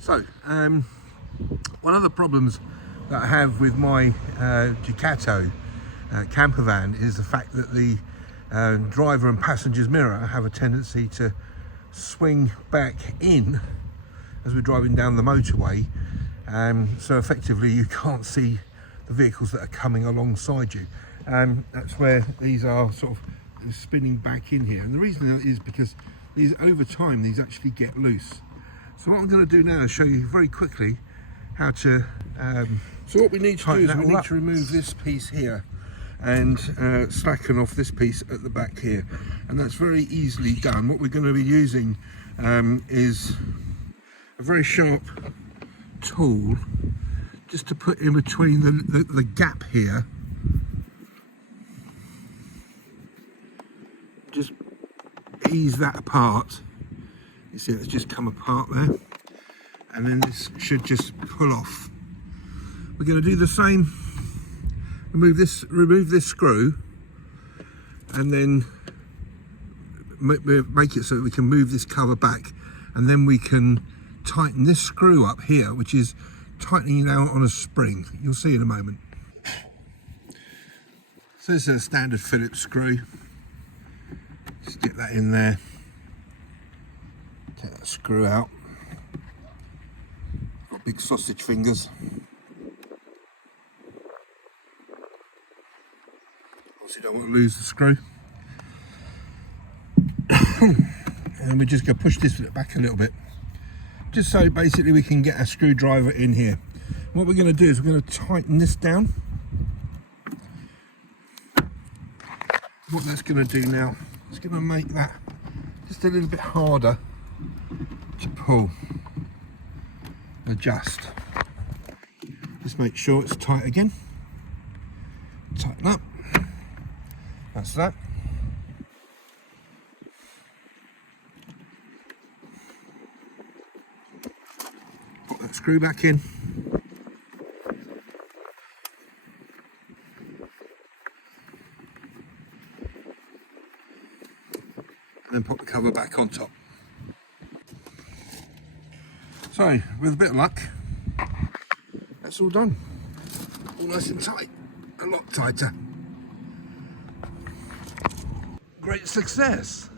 So, one of the problems that I have with my Ducato camper van is the fact that the driver and passenger's mirror have a tendency to swing back in as we're driving down the motorway, so effectively you can't see the vehicles that are coming alongside you. That's where these are sort of spinning back in here, and the reason is because these, over time, these actually get loose. So what I'm going to do now is show you very quickly how to So what we need to do is we need to remove this piece here and slacken off this piece at the back here, and that's very easily done. What we're going to be using is a very sharp tool just to put in between the gap here. Just ease that apart. You see it's just come apart there, and then this should just pull off. We're going to do the same. Remove this screw, and then make it so that we can move this cover back, and then we can tighten this screw up here, which is tightening down on a spring. You'll see in a moment. So this is a standard Phillips screw. Stick that in there. Take that screw out. Got big sausage fingers. Obviously don't want to lose the screw. And we're just going to push this back a little bit, just so basically we can get a screwdriver in here. What we're going to do is we're going to tighten this down. What that's going to do now, it's going to make that just a little bit harder to pull, adjust. Just make sure it's tight again. Tighten up. That's that. Put that screw back in. And then put the cover back on top. So, with a bit of luck, that's all done. All nice and tight, a lot tighter. Great success.